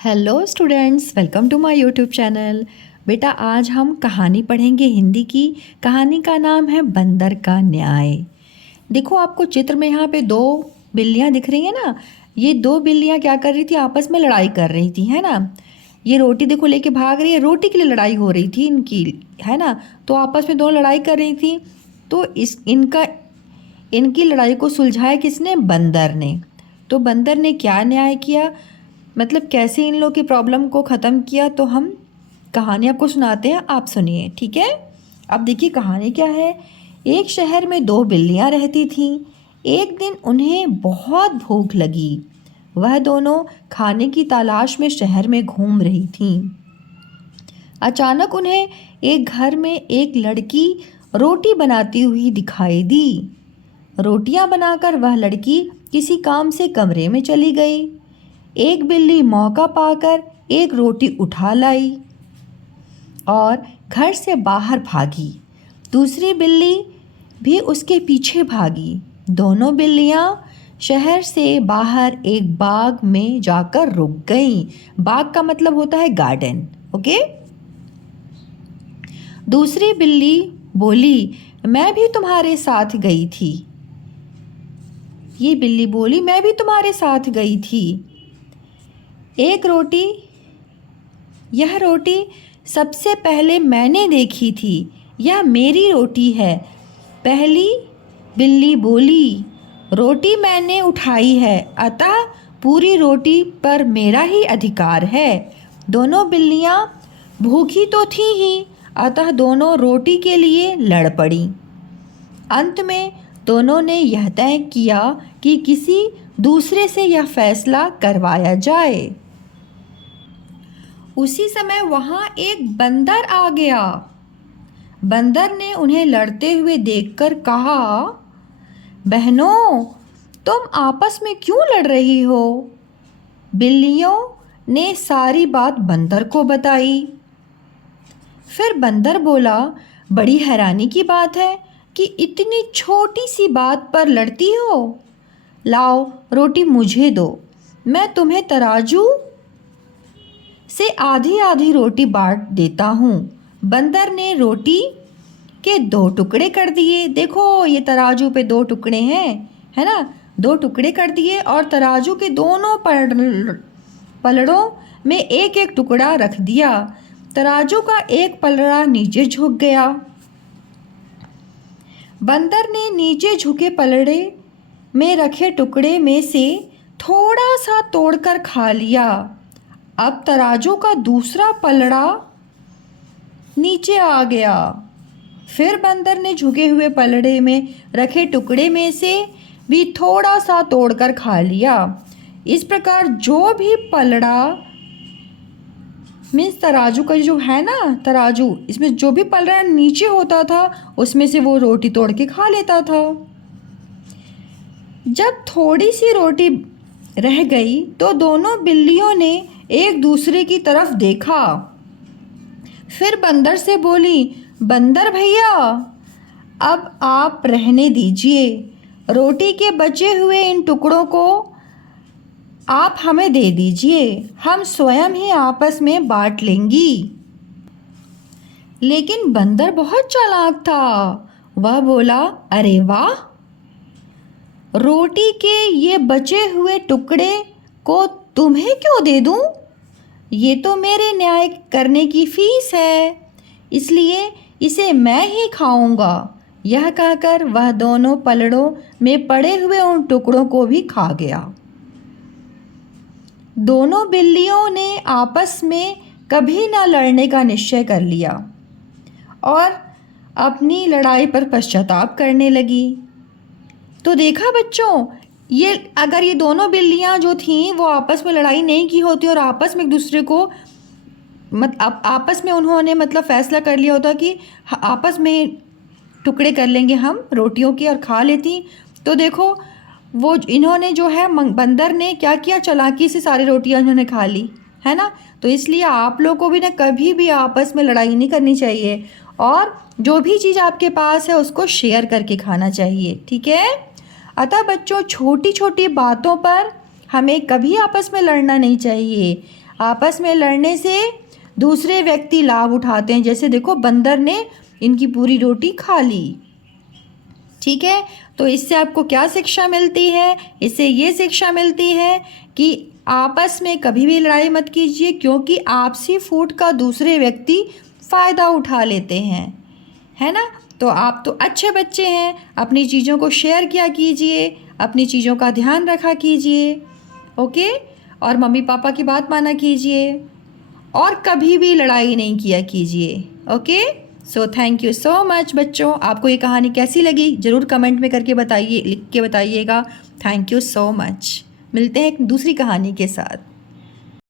Hello students, welcome to my YouTube channel. बेटा आज हम कहानी पढ़ेंगे हिंदी की। कहानी का नाम है बंदर का न्याय। देखो आपको चित्र में यहाँ पे दो बिल्लियाँ दिख रही हैं ना। ये दो बिल्लियाँ क्या कर रही थी, आपस में लड़ाई कर रही थी, है ना। ये रोटी देखो लेके भाग रही है, रोटी के लिए लड़ाई हो रही थी इनकी, है ना। तो आपस में दोनों लड़ाई कर रही थी। तो इनकी लड़ाई को सुलझाया किसने? बंदर ने। तो बंदर ने क्या न्याय किया, मतलब कैसे इन लोग की प्रॉब्लम को ख़त्म किया, तो हम कहानी आपको सुनाते हैं, आप सुनिए, ठीक है। अब देखिए कहानी क्या है। एक शहर में दो बिल्लियां रहती थीं। एक दिन उन्हें बहुत भूख लगी। वह दोनों खाने की तलाश में शहर में घूम रही थीं। अचानक उन्हें एक घर में एक लड़की रोटी बनाती हुई दिखाई दी। रोटियां बनाकर वह लड़की किसी काम से कमरे में चली गई। एक बिल्ली मौका पाकर एक रोटी उठा लाई और घर से बाहर भागी। दूसरी बिल्ली भी उसके पीछे भागी। दोनों बिल्लियां शहर से बाहर एक बाग में जाकर रुक गईं। बाग का मतलब होता है गार्डन, ओके। दूसरी बिल्ली बोली, मैं भी तुम्हारे साथ गई थी। ये बिल्ली बोली, मैं भी तुम्हारे साथ गई थी। यह रोटी सबसे पहले मैंने देखी थी। यह मेरी रोटी है। पहली बिल्ली बोली, रोटी मैंने उठाई है, अतः पूरी रोटी पर मेरा ही अधिकार है। दोनों बिल्लियां भूखी तो थीं ही, अतः दोनों रोटी के लिए लड़ पड़ी। अंत में दोनों ने यह तय किया कि किसी दूसरे से यह फैसला करवाया जाए। उसी समय वहां एक बंदर आ गया। बंदर ने उन्हें लड़ते हुए देखकर कहा, बहनों, तुम आपस में क्यों लड़ रही हो? बिल्लियों ने सारी बात बंदर को बताई। फिर बंदर बोला, बड़ी हैरानी की बात है कि इतनी छोटी सी बात पर लड़ती हो। लाओ रोटी मुझे दो, मैं तुम्हें तराजू से आधी आधी रोटी बांट देता हूँ। बंदर ने रोटी के दो टुकड़े कर दिए। देखो ये तराजू पे दो टुकड़े हैं, है ना। दो टुकड़े कर दिए और तराजू के दोनों पलड़ों में एक एक टुकड़ा रख दिया। तराजू का एक पलड़ा नीचे झुक गया। बंदर ने नीचे झुके पलड़े में रखे टुकड़े में से थोड़ा सा तोड़कर खा लिया। अब तराजू का दूसरा पलड़ा नीचे आ गया। फिर बंदर ने झुके हुए पलड़े में रखे टुकड़े में से भी थोड़ा सा तोड़कर खा लिया। इस प्रकार जो भी पलड़ा मीन्स तराजू का जो है ना, तराजू, इसमें जो भी पलड़ा नीचे होता था उसमें से वो रोटी तोड़ के खा लेता था। जब थोड़ी सी रोटी रह गई तो दोनों बिल्लियों ने एक दूसरे की तरफ देखा। फिर बंदर से बोली, बंदर भैया, अब आप रहने दीजिए। रोटी के बचे हुए इन टुकड़ों को आप हमें दे दीजिए, हम स्वयं ही आपस में बांट लेंगी। लेकिन बंदर बहुत चालाक था। वह बोला, अरे वाह, रोटी के ये बचे हुए टुकड़े को तुम्हें क्यों दे दूं? ये तो मेरे न्याय करने की फीस है, इसलिए इसे मैं ही खाऊंगा। यह कहकर वह दोनों पलड़ों में पड़े हुए उन टुकड़ों को भी खा गया। दोनों बिल्लियों ने आपस में कभी न लड़ने का निश्चय कर लिया और अपनी लड़ाई पर पश्चाताप करने लगी। तो देखा बच्चों, ये अगर ये दोनों बिल्लियां जो थीं वो आपस में लड़ाई नहीं की होती और आपस में एक दूसरे को आपस में उन्होंने मतलब फैसला कर लिया होता कि आपस में टुकड़े कर लेंगे हम रोटियों के और खा लेती, तो देखो वो इन्होंने जो है बंदर ने क्या किया, चालाकी से सारी रोटियां इन्होंने खा ली, है ना। तो इसलिए आप लोग को भी ना कभी भी आपस में लड़ाई नहीं करनी चाहिए और जो भी चीज़ आपके पास है उसको शेयर करके खाना चाहिए, ठीक है। अतः बच्चों, छोटी छोटी बातों पर हमें कभी आपस में लड़ना नहीं चाहिए। आपस में लड़ने से दूसरे व्यक्ति लाभ उठाते हैं। जैसे देखो बंदर ने इनकी पूरी रोटी खा ली। ठीक है, तो इससे आपको क्या शिक्षा मिलती है? इससे ये शिक्षा मिलती है कि आपस में कभी भी लड़ाई मत कीजिए, क्योंकि आपसी फूट का दूसरे व्यक्ति फ़ायदा उठा लेते हैं, है ना। तो आप तो अच्छे बच्चे हैं, अपनी चीज़ों को शेयर किया कीजिए, अपनी चीज़ों का ध्यान रखा कीजिए, ओके। और मम्मी पापा की बात माना कीजिए और कभी भी लड़ाई नहीं किया कीजिए, okay. So thank you so much बच्चों। आपको ये कहानी कैसी लगी ज़रूर कमेंट में करके बताइए, लिख के बताइएगा। Thank you so much. मिलते हैं एक दूसरी कहानी के साथ।